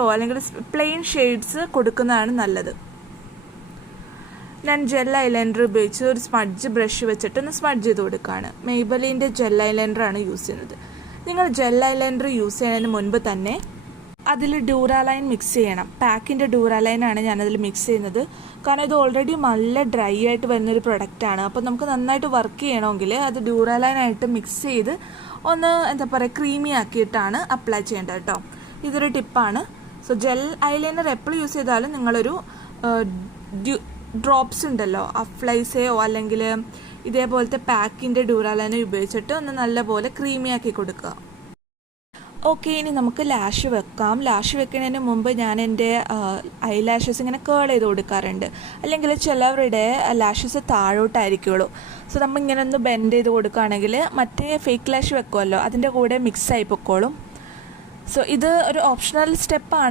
അല്ലെങ്കിൽ plain shades കൊടുക്കുന്നതാണ് നല്ലത്. ഞാൻ ജെൽ ഐലൈനർ ഉപയോഗിച്ച് ഒരു സ്മഡ്ജ് ബ്രഷ് വെച്ചിട്ട് ഒന്ന് സ്മഡ്ജ് ചെയ്ത് കൊടുക്കുകയാണ്. മെയ്ബലിൻ്റെ ജെൽ ഐലൈനറാണ് യൂസ് ചെയ്യുന്നത്. നിങ്ങൾ ജെൽ ഐലൈനർ യൂസ് ചെയ്യുന്നതിന് മുൻപ് തന്നെ അതിൽ ഡ്യൂറാലൈൻ മിക്സ് ചെയ്യണം. പാക്കിൻ്റെ ഡ്യൂറാലൈനാണ് ഞാനതിൽ മിക്സ് ചെയ്യുന്നത്. കാരണം ഇത് ഓൾറെഡി നല്ല ഡ്രൈ ആയിട്ട് വരുന്നൊരു പ്രൊഡക്റ്റാണ്. അപ്പോൾ നമുക്ക് നന്നായിട്ട് വർക്ക് ചെയ്യണമെങ്കിൽ അത് ഡ്യൂറാലൈനായിട്ട് മിക്സ് ചെയ്ത് ഒന്ന് ക്രീമി ആക്കിയിട്ടാണ് അപ്ലൈ ചെയ്യേണ്ടത് കേട്ടോ. ഇതൊരു ടിപ്പാണ്. സോ ജെൽ ഐലൈനർ എപ്പോൾ യൂസ് ചെയ്താലും നിങ്ങളൊരു ഡ്രോപ്സ് ഉണ്ടല്ലോ, അഫ്ലൈസയോ അല്ലെങ്കിൽ ഇതേപോലത്തെ പാക്കിൻ്റെ ഡ്യൂറാലൈനോ ഉപയോഗിച്ചിട്ട് ഒന്ന് നല്ലപോലെ ക്രീമി ആക്കി കൊടുക്കുക. ഓക്കെ, ഇനി നമുക്ക് ലാഷ് വെക്കാം. ലാഷ് വെക്കുന്നതിന് മുമ്പ് ഞാൻ എൻ്റെ ഐലാഷസ് ഇങ്ങനെ കേൾ ചെയ്ത് കൊടുക്കാറുണ്ട്. അല്ലെങ്കിൽ ചിലവരുടെ ലാഷസ് താഴോട്ടായിരിക്കുള്ളൂ. സോ നമ്മൾ ഇങ്ങനെ ഒന്ന് ബെൻഡ് ചെയ്ത് കൊടുക്കുകയാണെങ്കിൽ മറ്റേ ഫേക്ക് ലാഷ് വെക്കുമല്ലോ അതിൻ്റെ കൂടെ മിക്സ് ആയി പൊക്കോളും. സോ ഇത് ഒരു ഓപ്ഷണൽ സ്റ്റെപ്പാണ്.